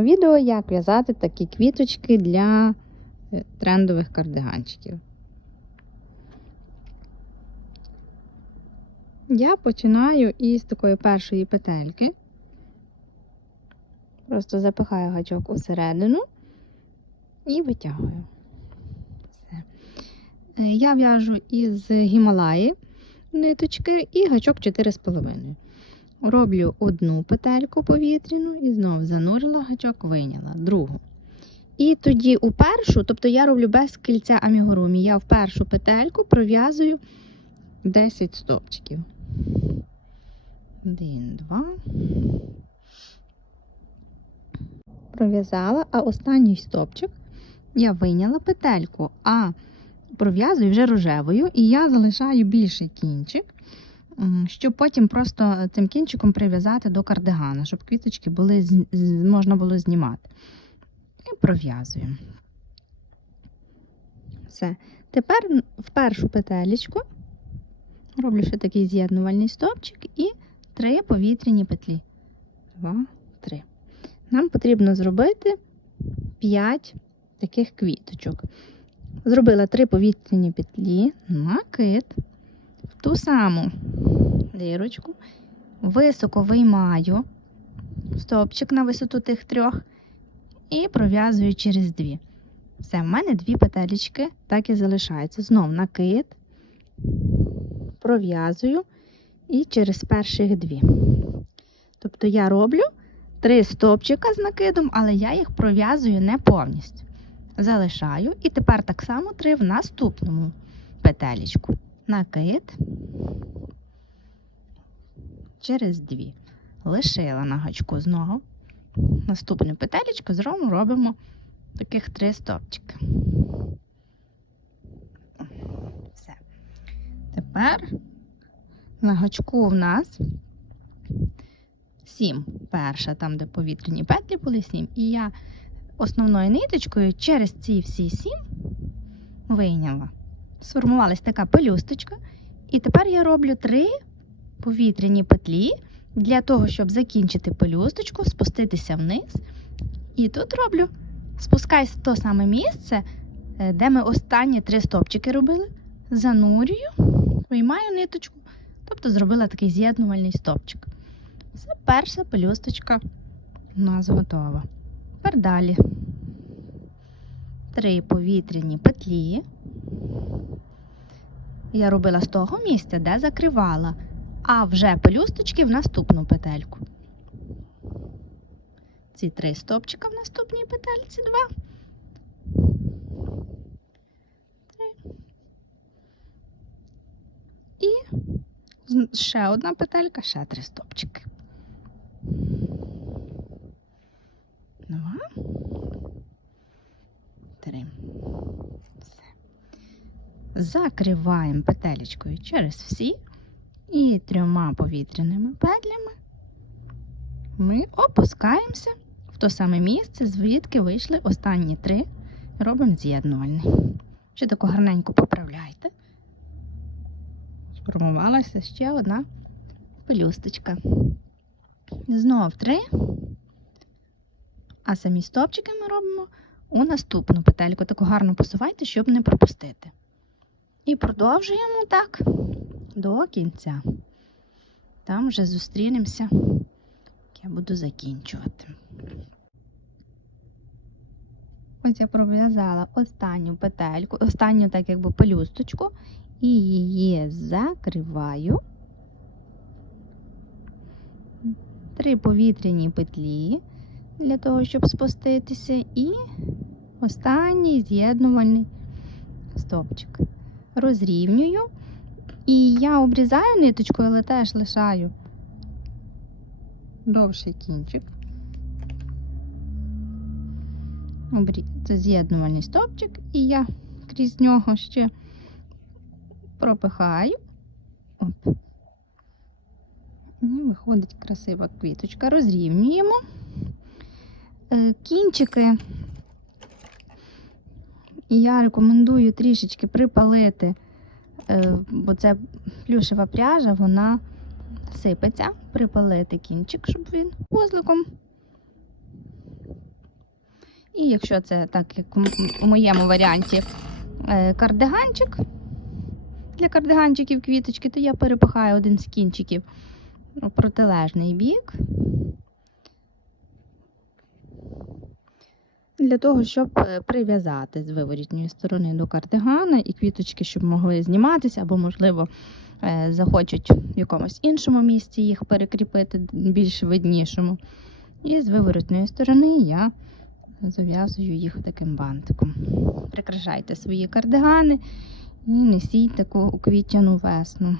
Відео, як в'язати такі квіточки для е, трендових кардиганчиків. Я починаю із такої першої петельки. Просто запихаю гачок усередину і витягую. Все. Е, Я в'яжу із Гімалаї ниточки і гачок 4,5. Роблю одну петельку повітряну і знову занурила гачок, вийняла другу. І тоді у першу, тобто я роблю без кільця амігурумі, я в першу петельку пров'язую 10 стопчиків. Один, два. Пров'язала, а останній стопчик я вийняла петельку, а пров'язую вже рожевою, і я залишаю більший кінчик, щоб потім просто цим кінчиком прив'язати до кардигана, щоб квіточки були, можна було знімати. І пров'язую. Все. Тепер в першу петелечку роблю ще такий з'єднувальний стовпчик і три повітряні петлі. Два, три. Нам потрібно зробити 5 таких квіточок. Зробила три повітряні петлі, накид, ту саму дирочку, високо виймаю стовпчик на висоту тих трьох і пров'язую через дві. Все, в мене дві петелечки так і залишаються. Знов накид, пров'язую і через перших дві. Тобто я роблю три стовпчика з накидом, але я їх пров'язую не повністю. Залишаю і тепер так само три в наступному петелечку. Накид через дві. Лишила на гачку знову. Наступну петелечку знову робимо таких три стовпчики. Все. Тепер на гачку в нас сім. Перша, там, де повітряні петлі були сім. І я основною ниточкою через ці всі сім вийняла. Сформувалась така пелюсточка. І тепер я роблю три повітряні петлі для того, щоб закінчити пелюсточку, спуститися вниз. І тут роблю, спускаюсь в те саме місце, е, де ми останні три стопчики робили. Занурюю, виймаю ниточку, тобто зробила такий з'єднувальний стопчик. Це перша пелюсточка у нас готова. Тепер далі. Три повітряні петлі. Я робила з того місця, де закривала, а вже пелюсточки в наступну петельку. Ці три стопчика в наступній петельці, два. Три. І ще одна петелька, ще три стопчики. Два. Три. Все. Закриваємо петелечкою через всі і трьома повітряними петлями ми опускаємося в то саме місце, звідки вийшли останні три. Робимо з'єднувальний. Ще таку гарненько поправляйте. Сформувалася ще одна пелюсточка. Знов три. А самі стопчики ми робимо у наступну петельку. Таку гарно посувайте, щоб не пропустити. І продовжуємо так до кінця. Там вже зустрінемося. Я буду закінчувати. Ось я пров'язала останню петельку, останню так якби пелюсточку, і її закриваю. Три повітряні петлі для того, щоб спуститися, і останній з'єднувальний стопчик. Розрівнюю, і я обрізаю ниточкою, але теж лишаю довший кінчик. Це з'єднувальний стовпчик, і я крізь нього ще пропихаю. Оп. І виходить красива квіточка. Розрівнюємо. Е, Кінчики я рекомендую трішечки припалити, е, бо це плюшева пряжа, вона сипеться, припалити кінчик, щоб він вузликом І якщо це так, як у моєму варіанті, е, кардиганчик. Для кардиганчиків квіточки, то я перепихаю один з кінчиків у протилежний бік. Для того, щоб е, прив'язати з виворітньої сторони до кардигана і квіточки, щоб могли зніматися, або, можливо, е, захочуть в якомусь іншому місці їх перекріпити, більш виднішому. І з виворотної сторони я зав'язую їх таким бантиком. Прикрашайте свої кардигани і несіть таку уквітяну весну.